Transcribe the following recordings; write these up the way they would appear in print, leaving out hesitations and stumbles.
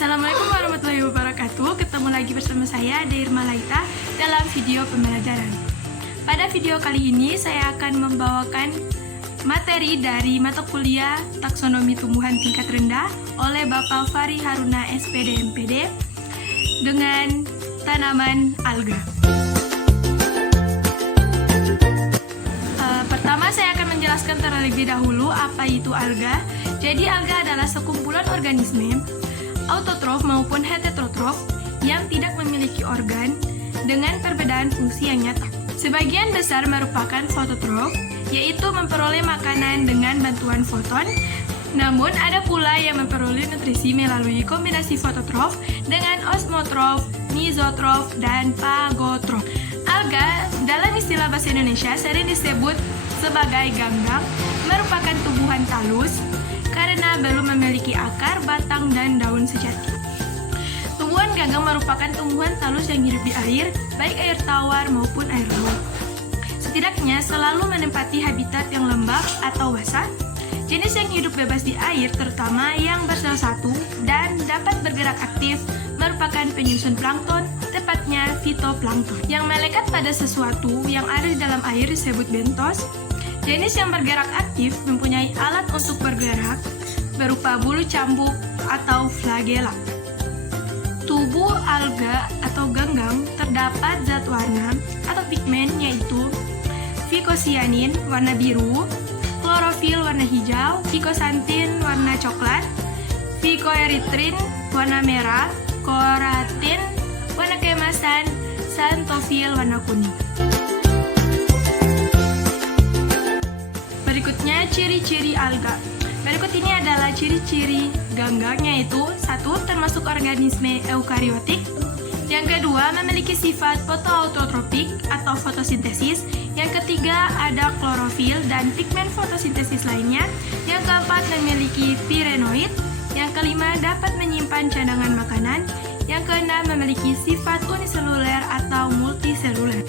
Assalamualaikum warahmatullahi wabarakatuh. Ketemu lagi bersama saya, Irma Laita, dalam video pembelajaran. Pada video kali ini, saya akan membawakan materi dari mata kuliah Taksonomi Tumbuhan Tingkat Rendah oleh Bapak Fahri Haruna SPD MPD dengan tanaman alga. Pertama, saya akan menjelaskan terlebih dahulu apa itu alga. Jadi, alga adalah sekumpulan organisme autotrof maupun heterotrof yang tidak memiliki organ dengan perbedaan fungsi yang nyata. Sebagian besar merupakan fototrof, yaitu memperoleh makanan dengan bantuan foton. Namun, ada pula yang memperoleh nutrisi melalui kombinasi fototrof dengan osmotrof, mesotrof, dan fagotrof. Alga dalam istilah bahasa Indonesia sering disebut sebagai ganggang, merupakan tumbuhan talus karena belum memiliki akar, batang, dan daun sejati. Tumbuhan ganggang merupakan tumbuhan talus yang hidup di air, baik air tawar maupun air laut. Setidaknya selalu menempati habitat yang lembab atau basah. Jenis yang hidup bebas di air, terutama yang bersel satu dan dapat bergerak aktif, merupakan penyusun plankton, tepatnya fitoplankton. Yang melekat pada sesuatu yang ada di dalam air disebut bentos. Jenis yang bergerak aktif mempunyai alat untuk bergerak berupa bulu cambuk atau flagela. Tubuh alga atau ganggang terdapat zat warna atau pigmen yaitu vicocyanin warna biru, klorofil warna hijau, ficosantin warna coklat, ficoerythrin warna merah, koratin warna keemasan, xanthofil warna kuning. Berikutnya, ciri-ciri alga. Berikut ini adalah ciri-ciri ganggang, yaitu 1. Termasuk organisme eukariotik. Yang kedua, memiliki sifat fotoautotrofik atau fotosintesis. Yang ketiga, ada klorofil dan pigmen fotosintesis lainnya. Yang keempat, memiliki pirenoid. Yang kelima, dapat menyimpan cadangan makanan. Yang keenam, memiliki sifat uniseluler atau multiseluler.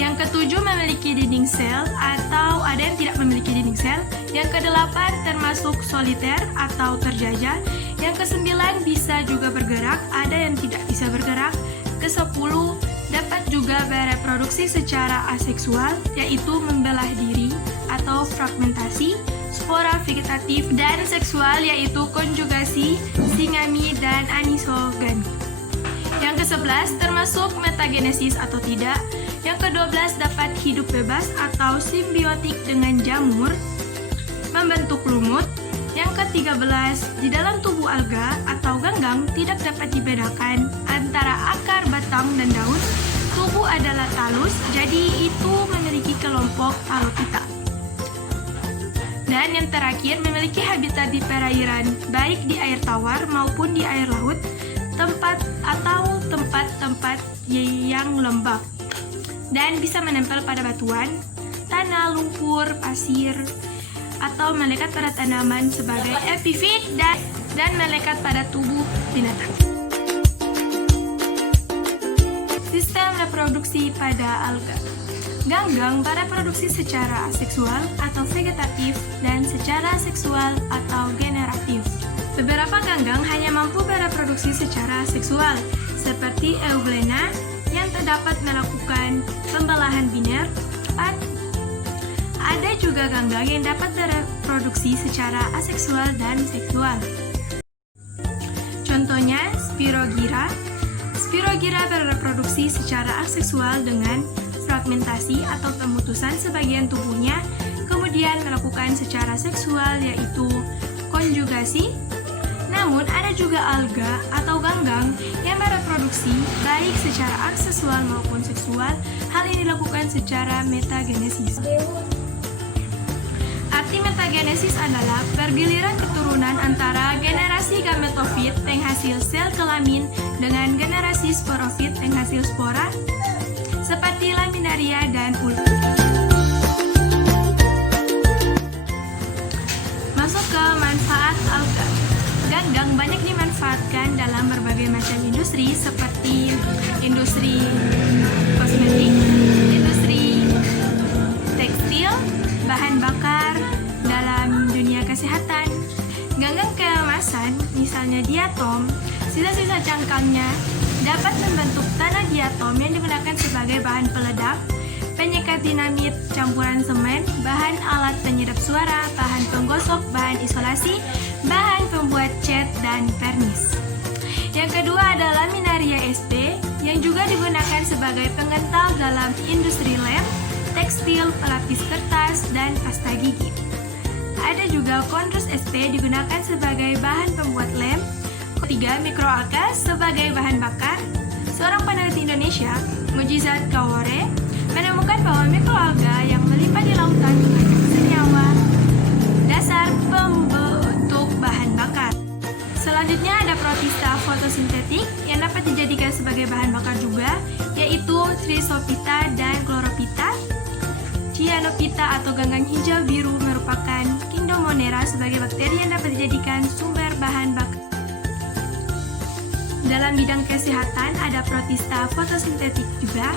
Yang ketujuh, memiliki dinding sel atau ada yang tidak memiliki dinding sel. Yang kedelapan, termasuk soliter atau terjajah. Yang kesembilan, bisa juga bergerak, ada yang tidak bisa bergerak. Kesepuluh, dapat juga bereproduksi secara aseksual, yaitu membelah diri atau fragmentasi, spora vegetatif, dan seksual, yaitu konjugasi, singami, dan anisogami. Yang ke-11 termasuk metagenesis atau tidak. Yang ke-12 dapat hidup bebas atau simbiotik dengan jamur, membentuk lumut. Yang ke-13 di dalam tubuh alga atau ganggang tidak dapat dibedakan antara akar, batang, dan daun. Tubuh adalah talus, jadi itu memiliki kelompok alophyta. Dan yang terakhir, memiliki habitat di perairan, baik di air tawar maupun di air laut, tempat yang lembab, dan bisa menempel pada batuan, tanah, lumpur, pasir, atau melekat pada tanaman sebagai epifit dan melekat pada tubuh binatang. Sistem reproduksi pada alga. Ganggang bereproduksi secara aseksual atau vegetatif dan secara seksual atau generatif. Beberapa ganggang hanya mampu bereproduksi secara seksual, seperti Euglena yang terdapat melakukan pembelahan biner cepat. Ada juga ganggang yang dapat bereproduksi secara aseksual dan seksual. Contohnya, Spirogyra. Spirogyra bereproduksi secara aseksual dengan fragmentasi atau pemutusan sebagian tubuhnya, kemudian melakukan secara seksual yaitu konjugasi. Namun, ada juga alga atau ganggang yang bereproduksi baik secara aksesual maupun seksual. Hal ini dilakukan secara metagenesis. Arti metagenesis adalah pergiliran keturunan antara generasi gametofit penghasil sel kelamin dengan generasi sporofit penghasil spora, seperti laminaria dan ula. Masuk ke manfaat alga. Ganggang banyak dimanfaatkan dalam berbagai macam industri seperti industri kosmetik, industri tekstil, bahan bakar, dalam dunia kesehatan. Ganggang keemasan tanaman, misalnya diatom, sisa-sisa cangkangnya dapat membentuk tanah diatom yang digunakan sebagai bahan peledak, penyekat dinamit, campuran semen, bahan alat penyedap suara, bahan penggosok, bahan isolasi, bahan pembuat cat, dan vernis. Yang kedua adalah laminaria SP yang juga digunakan sebagai pengental dalam industri lem, tekstil, pelapis kertas, dan pasta gigi. Ada juga kondrus SP digunakan sebagai bahan pembuat lem. Ketiga, mikroalga sebagai bahan bakar. Seorang peneliti Indonesia, Mujizat Kawore, menemukan bahwa mikroalga yang melimpah di lautan mengandung senyawa dasar pembentuk bahan bakar. Selanjutnya ada protista fotosintetik yang dapat dijadikan sebagai bahan bakar juga, yaitu Trisopita dan Chloropita. Cyanopita atau ganggang hijau biru merupakan Kingdomonera sebagai bakteri yang dapat dijadikan sumber bahan bakar. Dalam bidang kesehatan ada protista fotosintetik juga,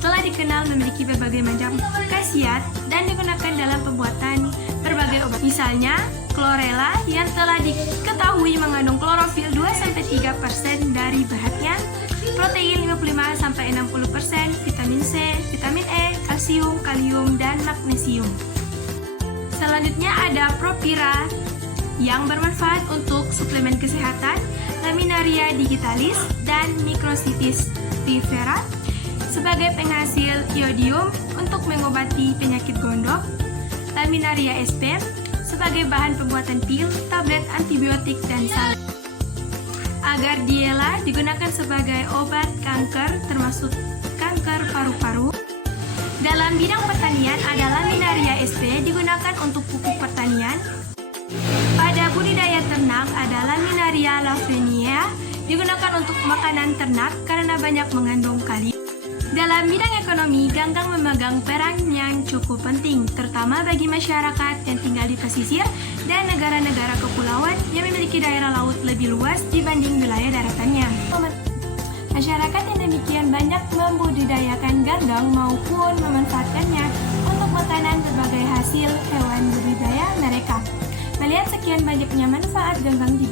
telah dikenal memiliki berbagai macam khasiat dan digunakan dalam pembuatan berbagai obat. Misalnya, Chlorella yang telah diketahui mengandung klorofil 2-3% dari bahannya, protein 55-60%, vitamin C, vitamin E, kalsium, kalium, dan magnesium. Selanjutnya ada Propyra yang bermanfaat untuk suplemen kesehatan, Laminaria digitalis, dan Microcystis tivera sebagai penghasil iodium untuk mengobati penyakit gondok, Laminaria sp sebagai bahan pembuatan pil, tablet antibiotik, dan salep. Agardiella digunakan sebagai obat kanker termasuk kanker paru-paru. Dalam bidang pertanian ada Laminaria sp digunakan untuk pupuk pertanian. Pada budidaya ternak ada Laminaria lavenia digunakan untuk makanan ternak karena banyak mengandung kalium. Dalam bidang ekonomi, ganggang memegang peran yang cukup penting, terutama bagi masyarakat yang tinggal di pesisir dan negara-negara kepulauan yang memiliki daerah laut lebih luas dibanding wilayah daratannya. Masyarakat yang demikian banyak membudidayakan ganggang maupun memanfaatkannya untuk makanan sebagai hasil hewan budidaya mereka. Melihat sekian banyaknya manfaat ganggang di